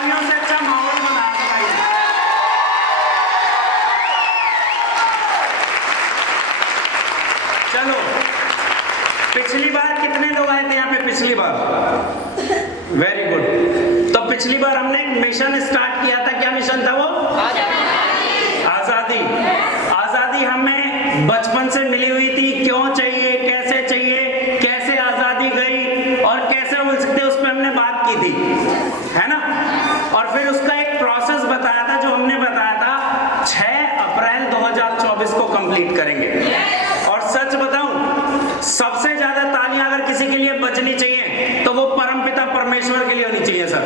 तालियों से अच्छा माहौल बना भाई। चलो, पिछली बार कितने लोग आए थे यहाँ पे पिछली बार? Very good. तो पिछली बार हमने एक मिशन स्टार्ट किया था। क्या मिशन था वो? आजादी। आजादी हमें बचपन से मिली हुई थी। क्यों चाहिए, कैसे चाहिए, कैसे आजादी गई और कैसे मिल सकते, उस पर हमने बात की थी, है ना? और फिर उसका एक प्रोसेस बताया था, जो हमने बताया था 6 अप्रैल 2024 को कंप्लीट करेंगे। और सच बताऊं, सबसे ज्यादा तालियां अगर किसी के लिए बजनी चाहिए तो वो परमपिता परमेश्वर के लिए होनी चाहिए सर।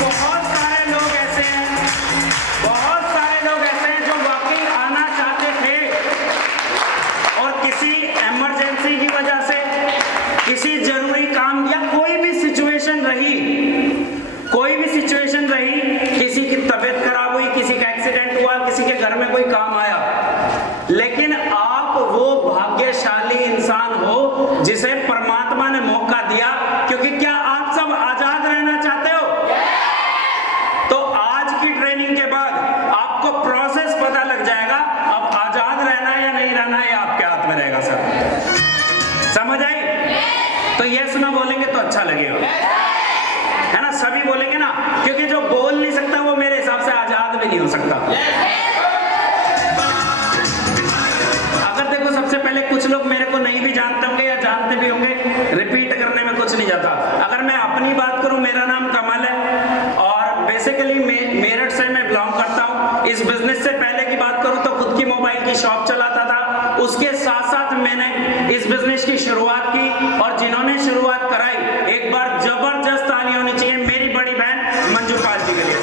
बहुत सारे लोग ऐसे हैं, बहुत सारे लोग ऐसे हैं जो वाकई आना चाहते थे और किसी इमरजेंसी की वजह से, किसी जरूरी काम या कोई भी सिचुएशन रही, किसी की तबीयत खराब हुई, किसी का एक्सीडेंट हुआ, किसी के घर में कोई काम आया, लेकिन आप वो भाग्यशाली इंसान हो जिसे परमात्मा ने मौका दिया। क्योंकि क्या आप सब आजाद रहना चाहते हो? तो आज की ट्रेनिंग के बाद आपको प्रोसेस पता लग जाएगा। अब आजाद रहना है या नहीं रहना है, आपके हाथ में रहेगा सर। समझ आई? तो यस ना बोलेंगे तो अच्छा लगेगा, है ना? सभी बोलेंगे ना, क्योंकि जो बोल नहीं सकता वो मेरे हिसाब से आजाद भी नहीं हो सकता। अगर देखो, सबसे पहले कुछ लोग मेरे को नहीं भी जानते होंगे या जानते भी होंगे, रिपीट करने में कुछ नहीं जाता। अगर मैं अपनी बात करूं, मेरा नाम कमल है और बेसिकली मेरठ से मैं बिलोंग करता हूं। इस बिजनेस से पहले की बात करूं तो खुद की मोबाइल की शॉप चलाता था। उसके साथ साथ मैंने इस बिजनेस की शुरुआत की और जिन्होंने शुरुआत कराई, एक बार जबरदस्त ताली होनी चाहिए मेरी बड़ी बहन मंजू पाल जी के लिए।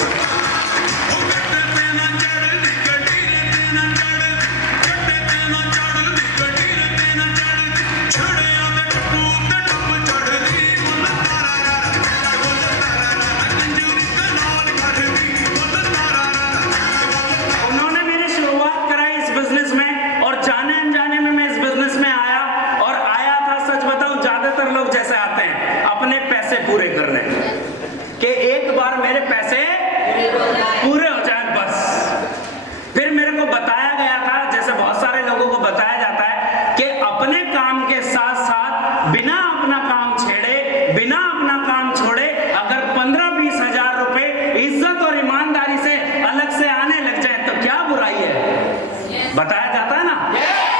पूरे करने कि एक बार मेरे पैसे पूरे हो जाए बस। फिर मेरे को बताया गया था, जैसे बहुत सारे लोगों को बताया जाता है, कि अपने काम के साथ साथ बिना अपना काम छेड़े, बिना अपना काम छोड़े, अगर 15-20 हजार रुपए इज्जत और ईमानदारी से अलग से आने लग जाए तो क्या बुराई है? बताया जाता है ना।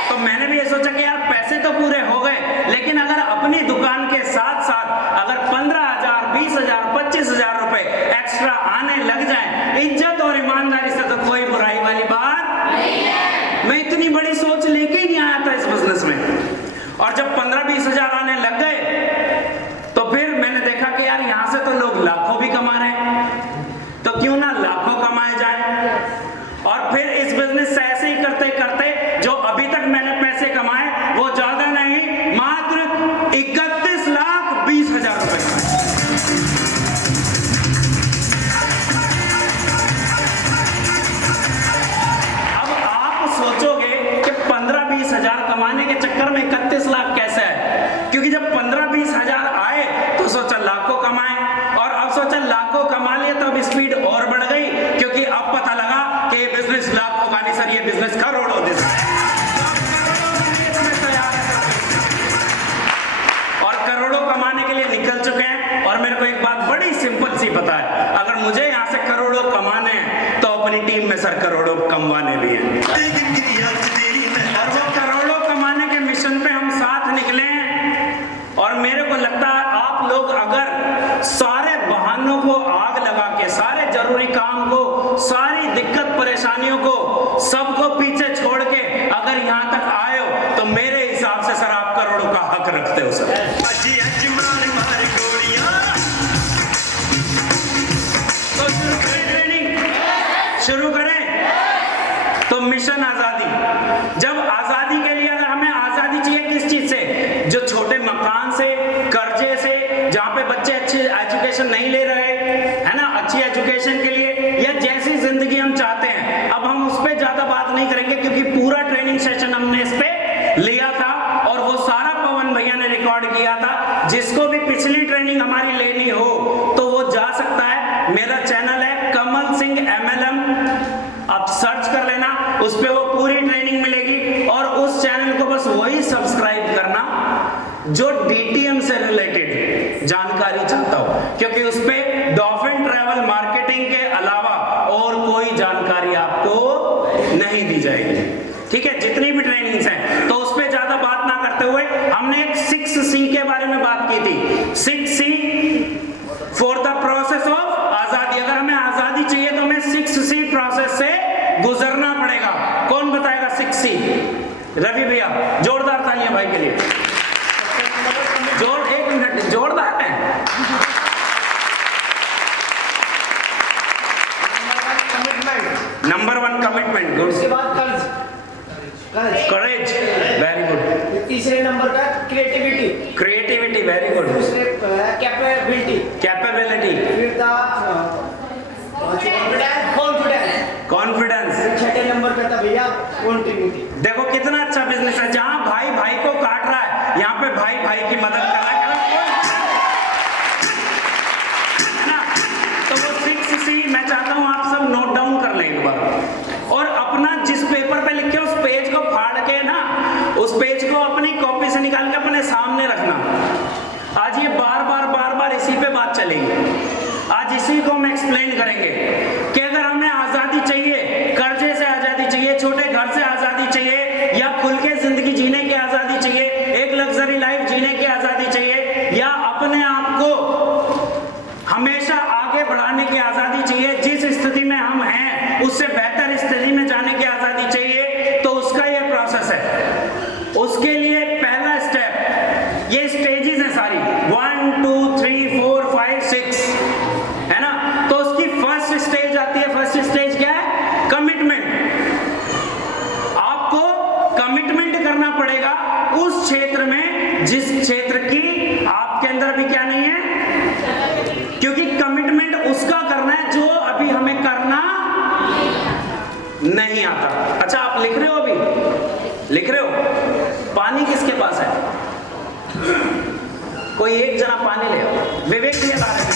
तो मैंने भी ये सोचा कि यार पैसे तो पूरे हो गए, लेकिन अगर अपनी दुकान के साथ साथ अगर 15,000, 20,000, 25,000 रुपए एक्स्ट्रा आने लग जाएं इज्जत और ईमानदारी से, तो कोई बुराई वाली बात नहीं है। मैं इतनी बड़ी सोच लेके ही नहीं आया था इस बिजनेस में। और जब 15-20 हजार आने लग गए तो फिर मैंने देखा कि यार यहां से तो लोग लाखों भी कमा रहे हैं, तो क्यों ना लाखों कमाए जाए। और फिर इस बिजनेस से ऐसे ही करते करते जो अभी तक मैंने पैसे कमाए वो ज्यादा नहीं, मात्र 31,20,000 रुपए। अब आप सोचोगे कि 15-20 हजार कमाने के चक्कर में 31 लाख कैसे है? क्योंकि जब 15-20 हजार आए तो सोचा लाखों कमाए, और अब सोचा लाखों कमा लिए तो अब स्पीड और बढ़ गई, क्योंकि अब पता लगा कि ये बिजनेस लाखों का नहीं सर, ये बिजनेस करोड़ों देता है। और करोड़ों कमाने के लिए निकल चुके हैं। और मेरे को एक बात बड़ी सिंपल सी पता है, अगर मुझे यहाँ से करोड़ों कमाने हैं तो अपनी टीम में सर करोड़ों कमवाने भी हैं। और वो करोड़ों कमाने के मिशन पे हम साथ निकले हैं। और मेरे को लगता है आप लोग अगर सारे बहानों को आग लगा के, सारे जरूरी काम को, सारी दिक्कत परेशानियों को, सबको पीछे छोड़ के अगर यहाँ तक आए हो तो मेरे हिसाब से सर आप करोड़ों का हक रखते हो सर। तो शुरू करें। तो मिशन आजादी। जब आजादी के लिए अगर हमें आजादी चाहिए किस चीज से? जो छोटे मकान से, कर्जे से, जहां पे बच्चे अच्छी एजुकेशन नहीं ले रहे, है ना, अच्छी एजुकेशन के लिए, या जैसी जिंदगी हम चाहते हैं। अब हम उस पर ज्यादा बात नहीं करेंगे क्योंकि पूरा ट्रेनिंग सेशन हमने इस पे लिया था और वो सारा पवन भैया ने रिकॉर्ड किया था। जिसको भी पिछली ट्रेनिंग हमारी लेनी हो तो वो जा सकता है। मेरा चैनल है कमल सिंह MLM, आप सर्च कर लेना, उस पे वो पूरी ट्रेनिंग मिलेगी। और उस चैनल को बस वही सब्सक्राइब करना जो DTM से रिलेटेड जानकारी चाहता हो, क्योंकि उस पे डॉल्फिन ट्रैवल मार्केटिंग के अलावा और कोई जानकारी आपको नहीं दी जाएगी। ठीक है, जितनी भी ट्रेनिंग्स हैं, तो उस पे ज्यादा बात ना करते हुए हमने एक 6C के बारे में बात की थी। 6C for the process of आजादी। अगर हमें आजादी चाहिए तो हमें 6C प्रोसेस से गुजरना पड़ेगा। कौन बताएगा 6C? रवि भैया, जोरदार तालियां भाई के लिए। एक मिनट, जोरदार है। Number 1 commitment, good. उसके बाद करेज, वेरी गुड। तीसरे नंबर का क्रिएटिविटी, क्रिएटिविटी, वेरी गुड। दूसरे कैपेबिलिटी, कैपेबिलिटी, फिर कॉन्फिडेंस, छठे नंबर पे था भैया कॉन्टिन्यूटी। देखो कितना अच्छा बिजनेस है, जहां भाई भाई को काट रहा है, यहाँ पे भाई भाई की मदद कर रहा है ना। तो वो 6C मैं चाहता हूं आप सब नोट डाउन कर लें एक बार, और अपना जिस पेपर पे लिखे उस पेज को फाड़ के ना, उस पेज को अपनी कॉपी से निकाल के अपने सामने रखना। आज ये बार बार इसी पे बात चलेगी। आज इसी को हम एक्सप्लेन करेंगे कि अगर हमें आजादी चाहिए, कर्जे से आजादी चाहिए, छोटे घर से आजादी चाहिए, या खुल के जिंदगी जीने की आजादी चाहिए, एक लग्जरी लाइफ जीने की आजादी चाहिए, या अपने आप को हमेशा आगे बढ़ाने की आजादी चाहिए, जिस स्थिति में हम हैं उससे बेहतर स्थिति में जाने की आजादी चाहिए, तो उसका ये प्रोसेस है। उसके लिए पहला स्टेप, ये स्टेजेस है सारी, 1 2 3 4 5 6, है ना। तो उसकी फर्स्ट स्टेज आती है। फर्स्ट स्टेज क्या है? कमिटमेंट। आपको कमिटमेंट करना पड़ेगा उस क्षेत्र में जिस क्षेत्र की आपके अंदर भी क्या नहीं है, क्योंकि कमिटमेंट उसका करना है जो अभी हमें करना नहीं आता। अच्छा, आप लिख रहे हो, अभी लिख रहे हो? पानी किसके पास है? कोई एक जना पानी ले आओ। विवेक जी बता रहे हैं।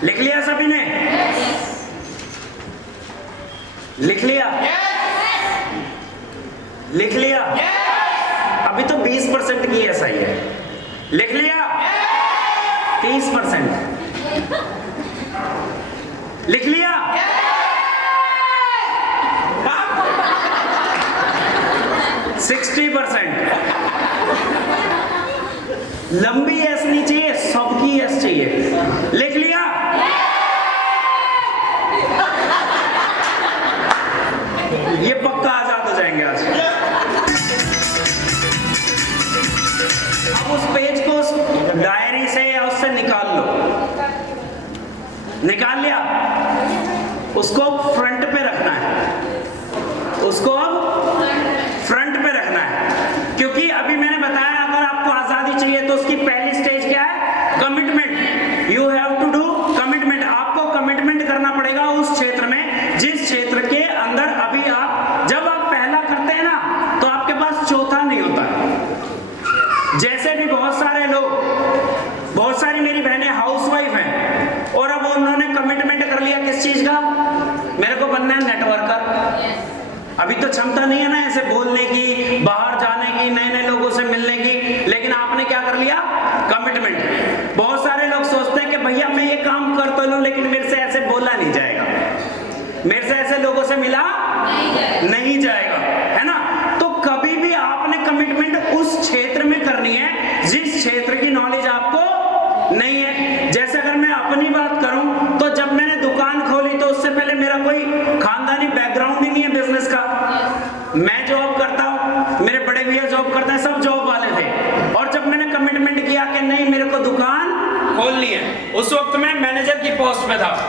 लिख लिया सभी ने? लिख लिया? लिख लिया? अभी तो 20% की ऐसा ही है। लिख लिया? 30%। लिख लिया? 60%। लंबी एस नहीं चाहिए, सबकी एस चाहिए। लिख लिया? ये पक्का आजाद हो जाएंगे आज। अब उस पेज को उस डायरी से या उससे निकाल लो। निकाल लिया? उसको फ्रंट पे रखना है। उसको अब फ्रंट पे रखना है, क्योंकि अभी मैंने बताया अगर आपको आजादी चाहिए तो उसकी पहली स्टेज क्या है? Commitment. You have to do commitment. आपको कमिटमेंट करना पड़ेगा उस क्षेत्र में जिस क्षेत्र के अंदर अभी जब आप पहला करते हैं ना, तो आपके पास चौथा नहीं होता। जैसे भी बहुत सारे लोग, बहुत सारी मेरी बहनें हाउसवाइफ हैं और अब उन्होंने कमिटमेंट कर लिया किस चीज का? मेरे को बनना है नेटवर्कर। अभी तो क्षमता नहीं है ना ऐसे बोलने की, बाहर जाने की, नए नए लोगों से मिलने की, लेकिन आपने क्या कर लिया? कमिटमेंट। बहुत सारे लोग सोचते हैं कि भैया मैं ये काम कर तो लूं लेकिन मेरे से ऐसे बोला नहीं जाएगा, मेरे से ऐसे लोगों से मिला नहीं जाएगा, है ना। तो कभी भी आपने कमिटमेंट उस क्षेत्र में करनी है जिस क्षेत्र की नॉलेज आपको नहीं है। जैसे अगर मैं अपनी बात करूं तो जब मैंने दुकान खोली तो उससे पहले मेरा कोई खानदानी बैकग्राउंड ही नहीं है बिजनेस का। मैं जॉब करता हूं, मेरे बड़े भैया जॉब करते हैं, सब जॉब वाले थे। और जब मैंने कमिटमेंट किया कि नहीं मेरे को दुकान खोलनी है, उस वक्त मैं मैनेजर की पोस्ट पे था।